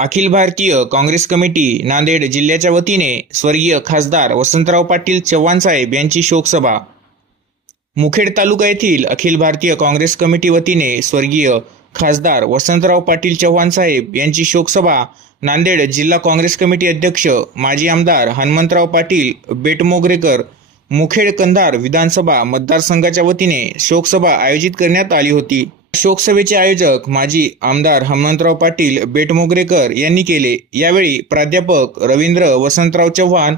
Akhil Bharatiya Congress committee Nanded जिल्ह्याच्या वतीने स्वर्गीय खासदार वसंतराव पाटील चव्हाण साहेब यांची शोकसभा. मुखेड तालुका येथील अखिल भारतीय काँग्रेस कमिटी वतीने स्वर्गीय खासदार वसंतराव पाटील चव्हाण साहेब यांची शोकसभा नांदेड जिल्हा काँग्रेस कमिटी अध्यक्ष माजी आमदार हनुमंतराव पाटील बेटमोगरेकर मुखेड कंधार विधानसभा मतदारसंघाच्या वतीने शोकसभा आयोजित करण्यात आली होती. शोकसभेचे आयोजक माजी आमदार हनुमंतराव पाटील बेटमोगरेकर यांनी केले. यावेळी प्राध्यापक रवींद्र वसंतराव चव्हाण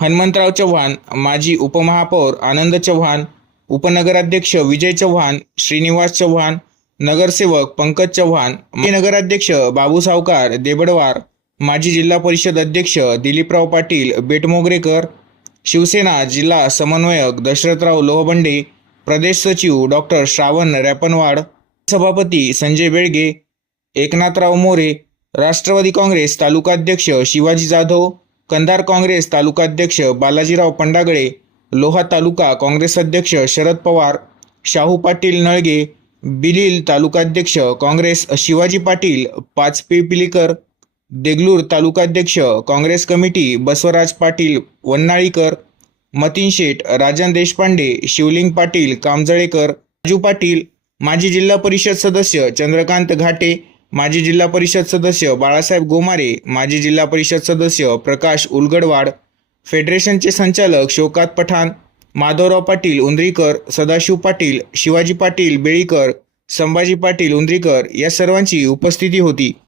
हनुमंतराव चव्हाण माजी उपमहापौर आनंद चव्हाण उपनगराध्यक्ष विजय चव्हाण श्रीनिवास चव्हाण नगरसेवक पंकज चव्हाण माजी नगराध्यक्ष बाबू सावकार देबडवार माजी जिल्हा परिषद अध्यक्ष दिलीपराव पाटील बेटमोगरेकर शिवसेना जिल्हा समन्वयक दशरथराव लोहबंडे प्रदेश सचिव डॉक्टर श्रावण रॅपनवाड सभापती संजय बेळगे एकनाथराव मोरे राष्ट्रवादी काँग्रेस तालुकाध्यक्ष शिवाजी जाधव कंधार काँग्रेस तालुकाध्यक्ष बालाजीराव पंडागळे लोहा तालुका काँग्रेस अध्यक्ष शरद पवार शाहू पाटील नळगे बिलील तालुकाध्यक्ष काँग्रेस शिवाजी पाटील पाचपिपिलीकर देगलूर तालुकाध्यक्ष काँग्रेस कमिटी बसवराज पाटील वन्नाळीकर मतीन शेठ राजन देशपांडे शिवलिंग पाटील कामजळेकर राजू पाटील माजी जिल्हा परिषद सदस्य चंद्रकांत घाटे माजी जिल्हा परिषद सदस्य बाळासाहेब गोमारे माजी जिल्हा परिषद सदस्य प्रकाश उलगडवाड फेडरेशनचे संचालक शोकात पठाण माधवराव पाटील उंद्रीकर सदाशिव पाटील शिवाजी पाटील बेळीकर संभाजी पाटील उंद्रीकर या सर्वांची उपस्थिती होती.